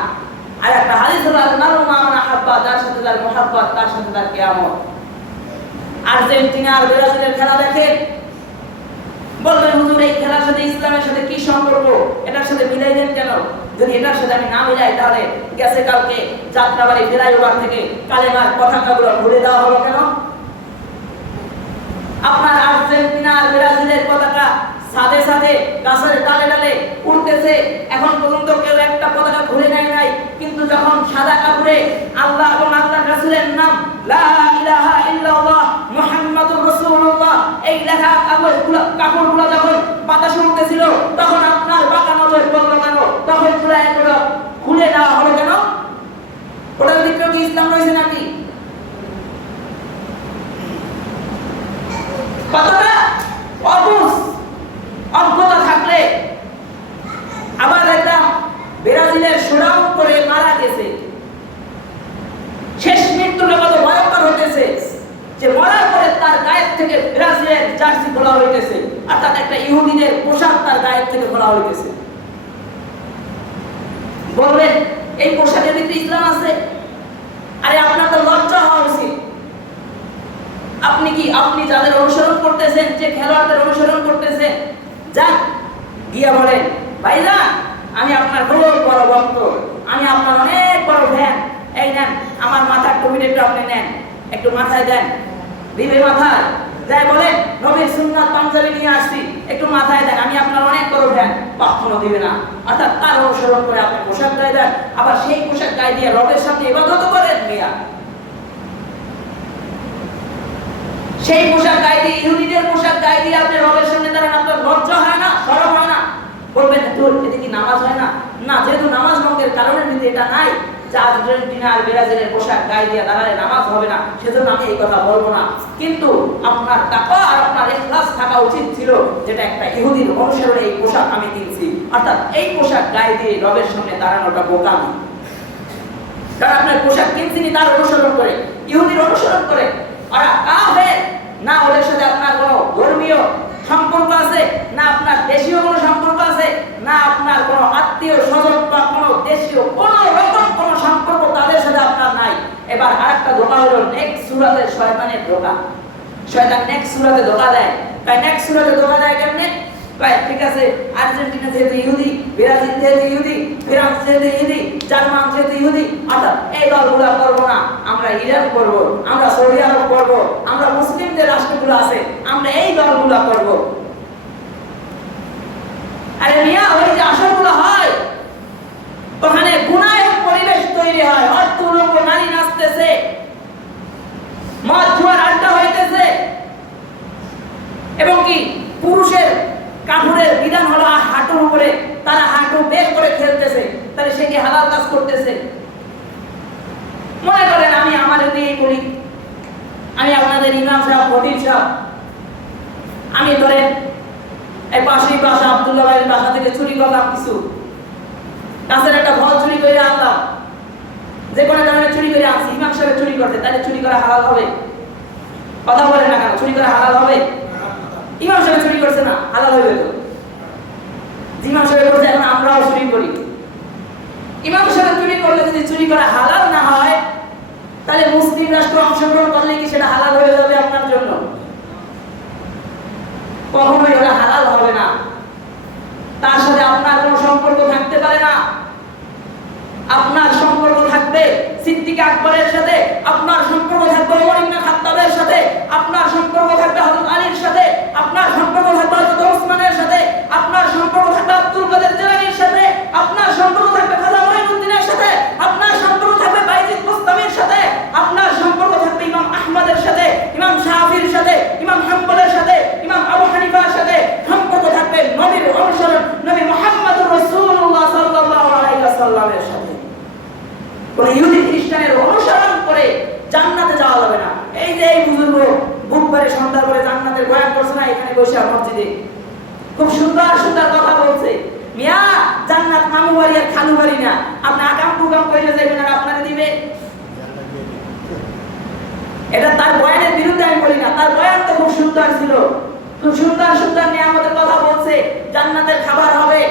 আর একটা হাদিস হলো আল-মারউ মা মান আহাব্বা, তার সাথে তার মুহাব্বত, তার সাথে তার কিয়ামত। আর্জেন্টিনা আর ব্রাজিলের খেলা দেখেন, বলবেন হুজুর এই খেলার সাথে ইসলামের সাথে কি সম্পর্ক, এটার সাথে মিলাই দেন কেন? যদি এটার সাথে আমি না মিলাই তাহলে গেছে কালকে যাত্রাবাড়ি ফ্লাইওভার থেকে কালেমার পতাকাগুলো খুলে দেওয়া হলো কেন? আপনার আর্জেন্টিনা আর ব্রাজিলের পতাকা সাথে সাথে গাছের ডালে ডালে উড়তেছে, এখন পর্যন্ত কেউ একটা পতাকা খুলে নেয় নাই। কিন্তু যখন সাদা কাপড়ে আল্লাহ এবং আল্লাহর রাসূলের নাম লা ইলাহা ইল্লাল্লাহ মুহাম্মাদুর রাসূলুল্লাহ এই লেখা কাপড়গুলো যখন বাতাসে উড়তেছিল, তখন আপনার বাঁকা নজর বলল কেন? তখন খুলে দেওয়া হলো কেন? ওটার ভিতরে কি ইসলাম রয়েছে নাকি? কতটা অজ্ঞতা থাকলে। আবার দেখলাম ব্রাজিলের শোডাউন করে মারা গেছে, শেষ মৃত্যুটা কত ভয়ঙ্কর হতেছে যে মরার পরে তার গায়ের থেকে ব্রাজিলের জার্সি খোলা হইতেছে, অর্থাৎ একটা ইহুদিদের পোশাক তার গায়ের থেকে খোলা হইতেছে। বলবেন এই পোশাকের ভিতরে ইসলাম আছে? আরে আপনার তো লজ্জা হওয়া উচিত। আপনি যাদের অনুসরণ করতেছেন, যে খেলোয়াড়দের অনুসরণ করতেছেন, যান গিয়া বলেন ভাইজান আমি আপনার খুব বড় ভক্ত, আমি আপনার অনেক বড় ফ্যান, এই নেন আমার মাথার টুপিটা একটু আপনি নেন, একটু মাথায় দেন। দিবে মাথায়? যাই বলেন নবীর সুন্নাত পাঞ্জাবি নিয়ে আসছি, একটু মাথায় দেন, আমি আপনার অনেক বড় ফ্যান, কখনো দিবে না। অর্থাৎ তার অনুসরণ করে আপনি পোশাক গায়ে দেন, আবার সেই পোশাক গায়ে দিয়ে রবের সামনে ইবাদত করেন। মিয়া সেই পোশাক গায়ে দিয়ে, ইহুদিদের পোশাক গায়ে দিয়ে আপনি রবের সামনে দাঁড়ান, আপনার লজ্জা হয় না? শরম হয় না? বলবেন তোর এতে কি নামাজ হয় না? না, যেহেতু নামাজ ভঙ্গের কারণের ভিতরে এটা নাই যে আর্জেন্টিনা আর ব্রাজিলের পোশাক গায়ে দিয়ে দাঁড়ালে নামাজ হবে না, সেজন্য আমি এই কথা বলবো না। কিন্তু আপনার তাকওয়া আর আপনার ইখলাস থাকা উচিত ছিল, যেটা একটা ইহুদির অনুসরণে এই পোশাক আমি কিনছি, অর্থাৎ এই পোশাক গায়ে দিয়ে রবের সামনে দাঁড়ানোটা বোকামি। কারণ আপনার পোশাক কিনছিনি তার অনুসরণ করে, ইহুদির অনুসরণ করে। ওরা কাফের না, ওদের সাথে আপনার কোনো ধর্মীয় সম্পর্ক আছে না, আপনার দেশীয় কোনো সম্পর্ক আছে না, আপনার কোনো আত্মীয় স্বজন বা কোনো দেশীয় কোনো রকম কোনো সম্পর্ক তাদের সাথে আপনার নাই। এবার আরেকটা ধোঁকা হলো নেক্সট সূরাতে শয়তানের ধোঁকা। শয়তান নেক্সট সূরাতে ধোঁকা দেয়। তাই নেক্সট সূরাতে ধোঁকা দেয় কেমনে? ঠিক আছে, আর্জেন্টিনা যেহেতু ইহুদি, ব্রাজিল যেহেতু ইহুদি, ফ্রান্স যেহেতু ইহুদি, জার্মান যেহেতু ইহুদি, অর্থাৎ এই দলগুলো করবো না, আমরা ইরান করব, আমরা সৌদি আরব করব, আমরা মুসলিমদের রাষ্ট্রগুলো আছে আমরা এই দলগুলো করব। আরে মিয়া ওই যে আসরগুলো হয় এই পাশেই বাসা, আব্দুল্লাহ ভাইয়ের বাসা থেকে চুরি করলাম কিছু, কাছের একটা ফল চুরি করে আনলাম, যে কোনো কারণে চুরি করে আনছি, ইমাম সাহেব চুরি করতে, তাহলে চুরি করা হালাল হবে? কথা বলে না কেন? চুরি করা হালাল হবে? ইমাম সাহেব চুরি করছে না, হালাল হইবে তো? ইমাম সাহেব করছে, এখন আমরাও চুরি করি। ইমাম সাহেব চুরি করলে যদি চুরি করা হালাল না হয়, তাহলে মুসলিম রাষ্ট্র অংশগ্রহণ করলে কি সেটা হালাল হয়ে যাবে আপনার জন্য? কখনোই ওরা হালাল হবে না। তার সাথে আপনার কোনো সম্পর্ক থাকতে পারে না। আপনার সম্পর্ক থাকবে সিদ্দিক আকবরের সাথে, আপনার সম্পর্ক থাকবে ওমর ইবনে খাত্তাবের সাথে, আপনার সম্পর্ক থাকবে হযরত আলীর সাথে, আপনার সম্পর্ক থাকবে হযরত ওসমানের সাথে, আপনার সম্পর্ক থাকবে আব্দুল কাদের জিলানীর সাথে, আপনার সম্পর্ক থাকবে খাজা মঈনুদ্দিনের সাথে, আপনার সম্পর্ক থাকবে বাইজিদ বুস্তামির সাথে, আপনার সম্পর্ক থাকবে ইমাম আহমদের সাথে, ইমাম শাফির সাথে, ইমাম হাম্বলের সাথে, ইমাম আবু হানিফার সাথে। সম্পর্ক থাকবে নবীর অনুসরণ, নবী মুহাম্মদুর রাসূলুল্লাহ সাল্লাল্লাহু আলাইহি ওয়াসাল্লামের সাথে। কোন ইহুদি খ্রিস্টানের অনুসরণ করে জান্নাতে যাওয়া যাবে না। এই যে এই বুজুর্গ বুধবারে সন্ধ্যা করে জান্নাতের বয়ান করছে না এখানে বসে মসজিদে, খুব সুন্দর সুন্দর কথা বলছে। মিয়া, জান্নাত মামু বাড়ি আর খালু বাড়ি না, আপনি আকাম কুকাম কইলে যাবেন আর আপনারে দিবে। এটা তার বয়ানের বিরুদ্ধে আমি বলি না, তার বয়ান তো খুব সুন্দর ছিল, খুব সুন্দর সুন্দর নিয়ামতের কথা বলছে, জান্নাতের খাবার হবে,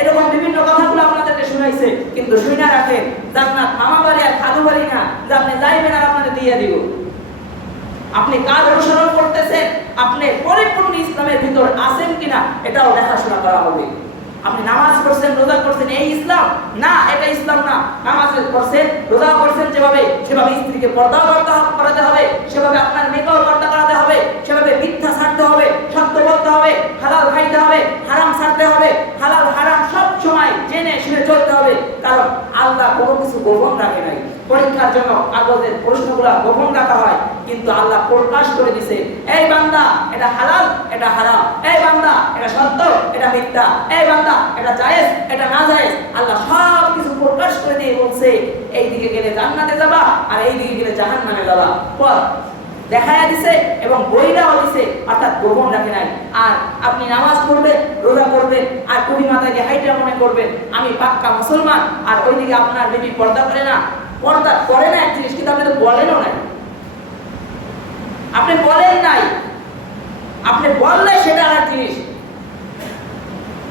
এরকম বিভিন্ন কথাগুলো আপনাদেরকে শুনাইছে। কিন্তু শুনে রাখেন, জান্নাত মামা বাড়ি আর খালু বাড়ি না, যে আপনি যাইবেন আর আপনাকে দিয়ে দিব। আপনি কার অনুসরণ করতেছেন, আপনি পরিপূর্ণ ইসলামের ভিতর আছেন কিনা এটাও দেখাশোনা করা হবে। আপনি নামাজ পড়ছেন, রোজা করছেন, এই ইসলাম না, এটা ইসলাম না। নামাজ পড়ছেন, রোজা করছেন যেভাবে, সেভাবে স্ত্রীকে পর্দা করাতে হবে, সেভাবে আপনার মেয়েকেও পর্দা করাতে হবে, সেভাবে মিথ্যা ছাড়তে হবে, সত্য বলতে হবে, হালাল খাইতে হবে, হারাম ছাড়তে হবে, হালাল হারাম সব সময় জেনে শুনে চলতে হবে। কারণ আল্লাহ কোনো কিছু গোপন রাখে নাই। পরীক্ষার জন্য কাগজের প্রশ্নগুলো গোপন রাখা হয়, কিন্তু আল্লাহ প্রকাশ করে দিয়েছে, এই বান্দা এটা হালাল, এটা হারাম, এই বান্দা এটা সত্য, এটা মিথ্যা, এই বান্দা এটা জায়েজ, এটা না জায়েজ। আল্লাহ সব কিছু প্রকাশ করে দিয়ে বলছে, এই দিকে গেলে জান্নাতে যাবা আর এই দিকে গেলে জাহান্নামে যাবা। পথ দেখায়া দিছে এবং বইরাও দিছে, অর্থাৎ গোপন রাখে নাই। আর আপনি নামাজ পড়বেন, রোজা করবেন, আর টুপি মাথায় দিয়ে হাইটা মনে করবেন আমি পাক্কা মুসলমান, আর ওইদিকে আপনার বিবি পর্দা করে না। পর্দা করে না এক জিনিস, কিন্তু আপনি তো বলেনও নাই, আপনি বলেন নাই, আপনি বললে সেটা আর জিনিস।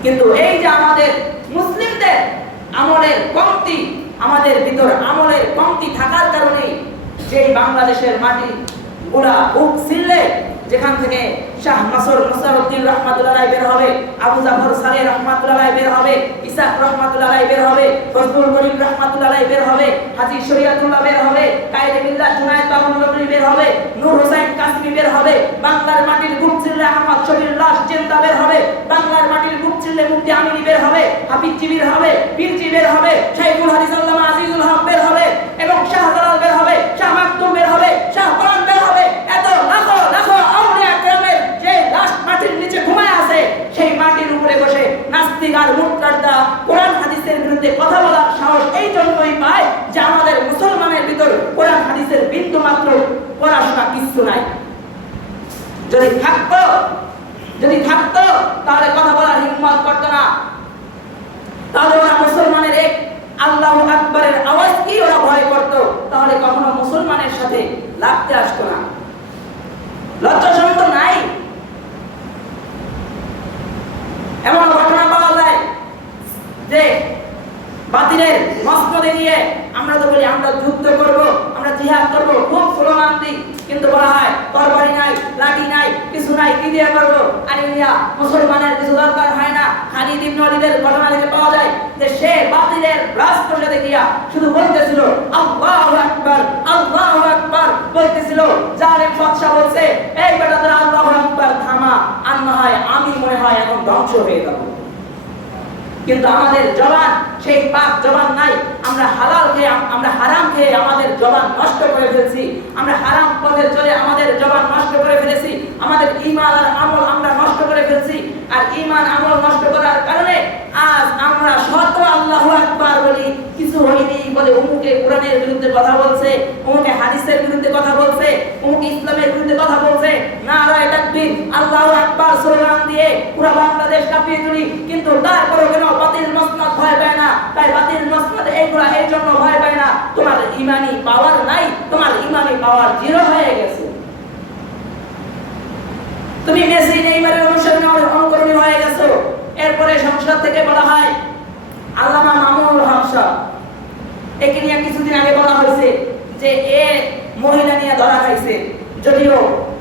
কিন্তু এই যে আমাদের মুসলিমদের আমলের কমতি, আমাদের ভিতর আমলের কমতি থাকার কারণে যেই বাংলাদেশের মাটি গুলা বুক ছিললে, যেখান থেকে শাহ মাসুর মুসারউদ্দিন রহমাতুল্লাহ বের হবে, আবু জাফর সালেহ রহমাতুল্লাহ বের হবে, ইসাক রহমাতুল্লাহ বের হবে, ফজলুল করিম রহমাতুল্লাহ বের হবে, হাজী শরিয়াতুল্লাহ বের হবে, কায়েদে মিল্লাত জুনায়েদ বাবুল নবী বের হবে, নূর হোসেন কাসমি বের হবে, বাংলার মাটির বুক ছিললে আহমদ শরীফ লাশ জিন্দা বের হবে, বাংলার মাটির বুক ছিললে মুফতি আমিনী বের হবে, হাফিজ জিবির হবে, পীরজি বের হবে, শাইখুল হাদিস আল্লামা আজিজুল হক বের হবে, এবং শাহজালাল বের হবে, শাহ মাকতুম বের হবে, শাহ কোরআন বের হবে। এত লাখো লাখো আউলিয়া কেরামের যে লাশ মাটির নিচে ঘুমায় আছে, সেই মাটির উপরে বসে নাস্তিক আর মুরতাদরা কোরআন হাদিসের বিরুদ্ধে কথা বলার সাহস এই জন্যই পায় যে আমাদের মুসলমানের ভিতর কোরআন হাদিসের বিন্দু মাত্র পড়াশোনা কিছু নাই। যদি থাকতো তাহলে কথা বলার হিম্মত করতো না, তাহলে ওরা মুসলমানের এক আল্লাহু আকবারের আওয়াজ কি ওরা ভয় করতো, তাহলে কখনো মুসলমানের সাথে লাগতে আসতো না। লজ্জা শরম তো নাই। এমন ঘটনা পাওয়া যায় যে বাতিলের মসনদে গিয়ে আমরা তো বলি আমরা যুদ্ধ করব, আমরা জিহাদ করব, খুব স্লোগান দিই, কিন্তু বলা হয় তরবারি নাই, লাঠি নাই, কিছু নাই, কি দিয়ে করবো? আলিয়া মুসলমানের কিছু দরকার হয় না। খালিদ ইবনে ওয়ালিদের ঘটনা থেকে পাওয়া যায় যে সে বাতিলের রাজপ্রাসাদে গিয়া শুধু বলতেছিল আল্লাহু আকবার, আল্লাহু আকবার বলতেছিল। জালেম বাদশা বলছে, এই বেটা তোরা আল্লাহু আকবার থামা, আর না হয় আমি মনে হয় এখন ধ্বংস হয়ে যাব। কিন্তু আমাদের জবান সেই পাক জবান নাই। আমরা হালাল খেয়ে, আমরা হারাম খেয়ে আমাদের জবান নষ্ট করে ফেলছি, আমরা হারাম পথে চলে আমাদের জবান নষ্ট করে ফেলেছি, আমাদের ঈমান আর আমল আমরা নষ্ট করে ফেলছি। আর ঈমান আমল নষ্ট করার কারণে আজ আমরা শত আল্লাহু আকবার বলি, কিছু কিছু হয়নি বলে অমুকে কোরআনের বিরুদ্ধে কথা বলছে, অমুকে হাদিসের বিরুদ্ধে কথা বলছে, অমুকে ইসলামের বিরুদ্ধে কথা বলছে, নারায়ে তাকবীর আল্লাহু আকবার স্লোগান দিয়ে পুরো বাংলাদেশ কাঁপিয়ে তুলি। কিন্তু তারপরেও কেন বাতিল মসনদ ভয় পায় না? তাই বাতিল মসনদ এইগুলা এই জন্য ভয় পায় না, তোমার ইমানি পাওয়ার নাই, তোমার ইমানি পাওয়ার জিরো হয়ে গেছে। তুমি মেসি নেইমারের অনুকরণী হয়ে গেছো। এরপরে সংসদ থেকে বলা হয় আল্লামা মামুনুল হক সাহেব, একে নিয়ে কিছুদিন আগে বলা হয়েছে যে এ মহিলা নিয়ে ধরা খাইছে, যদিও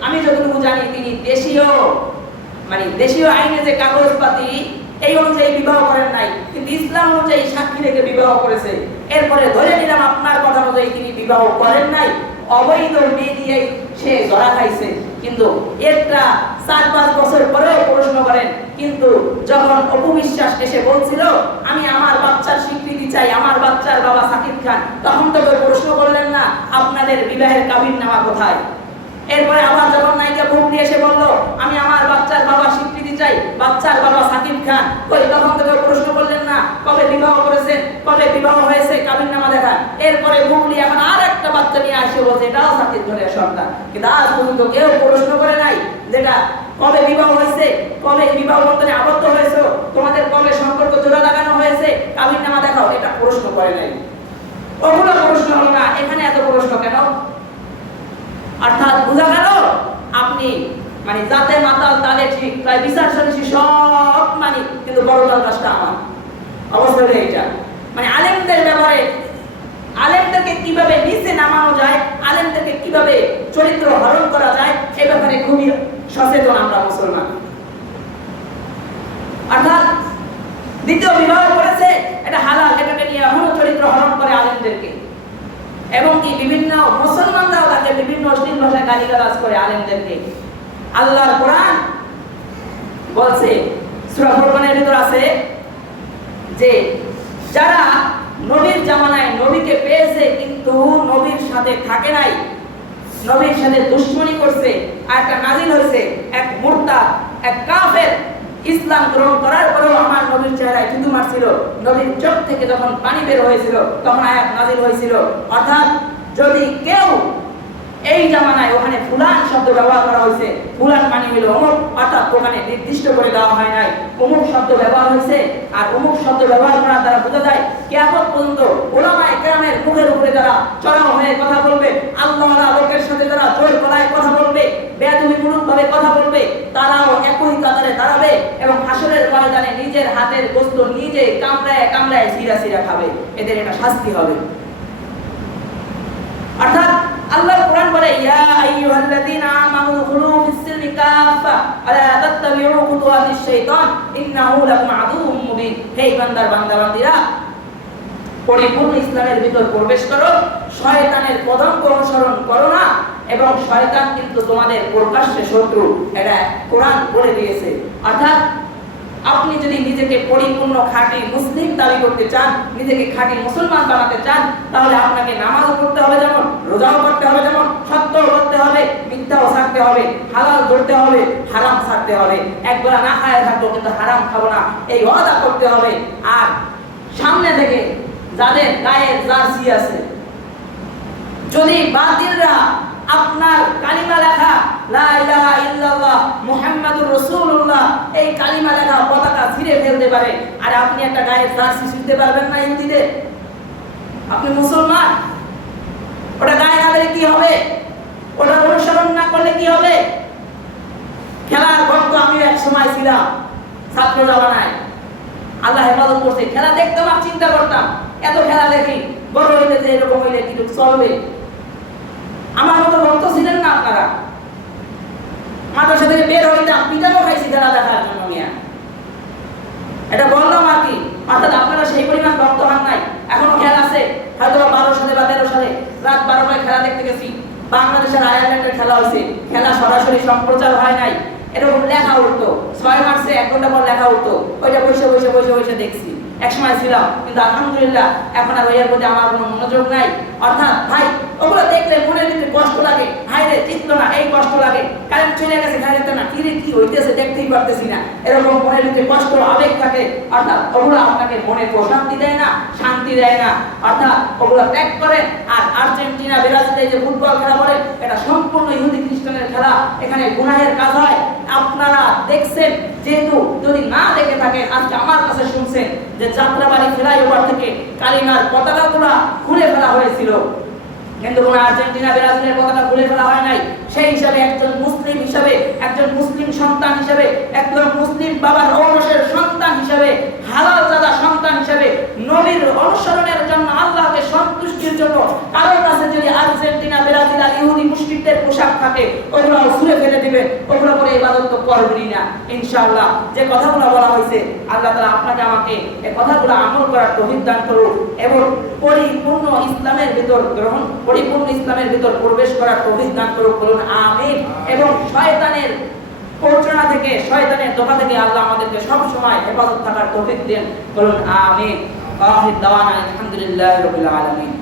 আমি যতটুকু জানি তিনি দেশীয় আইনে যে কাগজপাতি এই অনুযায়ী বিবাহ করেন নাই, কিন্তু ইসলাম অনুযায়ী সাক্ষী রেখে বিবাহ করেছে। এরপরে ধরে নিলাম আপনার কথা অনুযায়ী তিনি বিবাহ করেন নাই, অবৈধ মেয়ে দিয়ে সে ধরা খাইছে। কিন্তু একটা 4-5 বছর পরেও প্রশ্ন করেন, কিন্তু যখন অপবিশ্বাস এসে বলছিল আমি আমার বাচ্চার স্বীকৃতি চাই, আমার বাচ্চার বাবা সাকিব খান, তখন তো প্রশ্ন করলেন না আপনাদের বিবাহের কাবিননামা কোথায়? এরপরে আবার যখন নায়িকা বুবলি এসে বলল আমি আমার বাচ্চার বাবা স্বীকৃতি চাই, বাচ্চার বাবা সাকিব খান, তখন তো প্রশ্ন করলেন না কবে বিবাহ করেছেন, কবে বিবাহ হয়েছে, কাবিননামা দেখান। এরপরে বুবলি এখন আর একটা বাচ্চা নিয়ে আসে বলছে এটাও সাকিব খানের সন্তান, কিন্তু আজ পর্যন্ত কেউ প্রশ্ন করে নাই যেটা কবে বিবাহ হয়েছে, কবে বিবাহ বন্ধনে আবদ্ধ হয়েছে, তোমাদের কবে সম্পর্ক জোড়া লাগানো হয়েছে, কাবিননামা দেখাও, এটা প্রশ্ন করে নাই। ওগুলো প্রশ্ন হলো না, এখানে এত প্রশ্ন কেন? অর্থাৎ বোঝা গেল আপনি যাতে মাতাল তালে ঠিক, তাই বিচার সরিষি সব কিন্তু বড় দল কাজটা আমার অবস্থা এইটা। আলেমদের ব্যাপারে, আলেমদেরকে কিভাবে নিচে নামানো যায়, আলেমদেরকে কিভাবে চরিত্র হরণ করা যায়, এই ব্যাপারে খুবই সচেতন আমরা মুসলমান। অর্থাৎ দ্বিতীয় বিবাহ করেছে এটা হালাল, এটাকে নিয়ে এখনো চরিত্র হরণ করে আলেমদেরকে, এবং কি বিভিন্ন মুসলমানরাও তাকে বিভিন্ন অশ্লীল ভাষায় গালিগালাজ করে আলেমদেরকে। আল্লাহর কোরআন বলছে, সূরা ফুরকানের ভিতর আছে যে যারা নবীর জামানায় নবীকে পেয়েছে কিন্তু নবীর সাথে থাকে নাই, নবীর সাথে দুশমনি করছে, আর একটা নাজিল হয়েছে এক মুরতাদ, এক কাফের, ইসলাম গ্রহণ করার পরেও আমার নবীর চেহারায় থুতু মারছিল, নবীর চোখ থেকে যখন পানি বের হয়েছিল তখন আয়াত নাজিল হয়েছিল। অর্থাৎ যদি কেউ এই জামানায় ওখানে ফুলান শব্দ ব্যবহার করা হয়েছে, ফুলান হলো অমুক, অর্থাৎ ওখানে নির্দিষ্ট করে দেওয়া হয় নাই অমুক শব্দ ব্যবহার হয়েছে, আর অমুক শব্দ ব্যবহার করার দ্বারা বোঝা যায় কিয়ামত পর্যন্ত উলামায়ে কেরামের মুখের উপরে যারা চড়াও হয়ে কথা বলবে, আল্লাহওয়ালা লোকের সাথে যারা জোর গলায় কথা বলবে, বেয়াদবিমূলক ভাবে কথা বলবে, তারাও একই কাতারে দাঁড়াবে এবং হাসরের ময়দানে নিজের হাতের গোশত নিজে কামড়ায় কামড়ায় সিরা সিরা খাবে, এদের এটা শাস্তি হবে। অর্থাৎ আল্লাহর কোরআন বলে ইয়া আইয়ুহাল্লাযীনা আমানু দুখুলু ফিস-সিলমি কাফা ওয়ালা তাত্তাবিউ খুতুওয়াতিশ শাইতান ইন্নাহু লাকুম আদুউম মুবিন। হে ইমানদার বান্দা-বান্দীরা, পরিপূর্ণ ইসলামের ভিতর প্রবেশ করো, শয়তানের পদাঙ্ক অনুসরণ করো না, এবং শয়তান কিন্তু তোমাদের প্রকাশ্যে শত্রু, এটা কোরআন বলে দিয়েছে। অর্থাৎ আপনি যদি নিজেকে পরিপূর্ণ খাঁটি মুসলিম দাবি করতে চান, নিজেকে খাঁটি মুসলমান বানাতে চান, তাহলে আপনাকে নামাজও পড়তে হবে যেমন, রোজাও করতে হবে যেমন, সত্যও করতে হবে, মিথ্যাও ছাড়তে হবে, হালাল ধরতে হবে, হারাম ছাড়তে হবে। একবেলা না খায় থাকবো কিন্তু হারাম খাবো না, এই ওয়াদা করতে হবে। আর সামনে থেকে যাদের গায়ের জার্সি আছে, যদি বাতিলরা আপনার কালিমা লেখা লা ইলাহা ইল্লাল্লাহ মুহাম্মাদুর রাসূলুল্লাহ এই কালিমা লেখা পতাকা ছিঁড়ে ফেলতে পারে, আর আপনি একটা গায়ের জার্সি ছিঁড়তে পারবেন না ইহুদিদের? আপনি মুসলমান, ওটা গায়ে না দিলে কি হবে? ওটা অনুসরণ না করলে কি হবে? খেলার ভক্ত আমি এক সময় ছিলাম ছাত্র জামানায়, আল্লাহ হেফাজত করছে, খেলা দেখতাম আর চিন্তা করতাম এত খেলা দেখি, বড় হইলে যে এরকম হইলে কি চলবে। আমার মতো ভক্ত ছিলেন না আপনারা, মাদ্রাসা থেকে বের হইতাম, পিটানো খাইছি খেলা দেখার জন্য মিয়া, এটা বললাম আর কি। অর্থাৎ আপনারা সেই পরিমাণ ভক্ত হন নাই, এখনো খেলা আছে, হয়তো 12 সালে বা 13 সালে রাত 12টায় খেলা দেখতে গেছি, বাংলাদেশের আয়ারল্যান্ডের খেলা হয়েছে, খেলা সরাসরি সম্প্রচার হয় নাই, এরকম লেখা উঠতো, 6 মার্চে 1 ঘন্টা পর লেখা উঠতো, ওইটা বসে বসে বসে বসে দেখছি। একসময় ছিলাম, কিন্তু আলহামদুলিল্লাহ এখন আর ওইয়ের প্রতি আমার কোনো মনোযোগ নাই। অর্থাৎ ভাই ওগুলো দেখলে মনের ভিতরে কষ্ট লাগে, হাই রে চিত্ত না, এই কষ্ট লাগে, কারেন্ট চলে গেছে খাইতে না, কি রে কি হইতেছে দেখতেই পারতেছি না, এরকম মনের ভিতরে কষ্ট আবেগ থাকে। অর্থাৎ ওগুলো আপনাকে মনে প্রশান্তি দেয় না, শান্তি দেয় না। অর্থাৎ ওগুলো ত্যাগ করে। আর আর্জেন্টিনা ব্রাজিলে যে ফুটবল খেলা বলে, এটা সম্পূর্ণ ইহুদি খ্রিস্টানের খেলা, এখানে গুনাহের কাজ হয়। আপনারা দেখছেন, যেহেতু যদি না দেখে থাকেন আজকে আমার কাছে শুনছেন যে যাত্রাবাড়ি ফ্লাইওভার থেকে কালিমার পতাকাগুলো খুলে ফেলা হয়েছিল, কিন্তু কোন আর্জেন্টিনা ব্রাজিলের পতাকা খুলে ফেলা হয় নাই। সেই হিসাবে একজন মুসলিম হিসাবে, একজন মুসলিম সন্তান হিসাবে, একজন মুসলিম বাবার ঔরসের সন্তান হিসাবে, হালাল জাদা সন্তান হিসাবে, নবীর অনুসরণের জন্য, আল্লাহকে সন্তুষ্টির জন্য কারোর কাছে যদি আর্জেন্টিনা ব্রাজিল আর ইহুদি মুশরিকদের পোশাক থাকে, ওগুলো ছুঁড়ে ফেলে দিবেন, ওগুলো করে ইবাদত তো করবেনই না ইনশাআল্লাহ। যে কথাগুলো বলা হয়েছে, আল্লাহ তাআলা আপনাকে আমাকে এই কথাগুলো আমল করার তৌফিক দান করুন এবং পরিপূর্ণ ইসলামের ভিতর পরিপূর্ণ ইসলামের ভিতর প্রবেশ করার তৌফিক দান করুন, বলুন আমিন। এবং শয়তানের প্ররোচনা থেকে, শয়তানের ধোঁকা থেকে আল্লাহ আমাদেরকে সব সময় হেফাজত থাকার তৌফিক দেন, বলুন আমিন। আখির দাওয়ানা আলহামদুলিল্লাহি রাব্বিল আলামিন।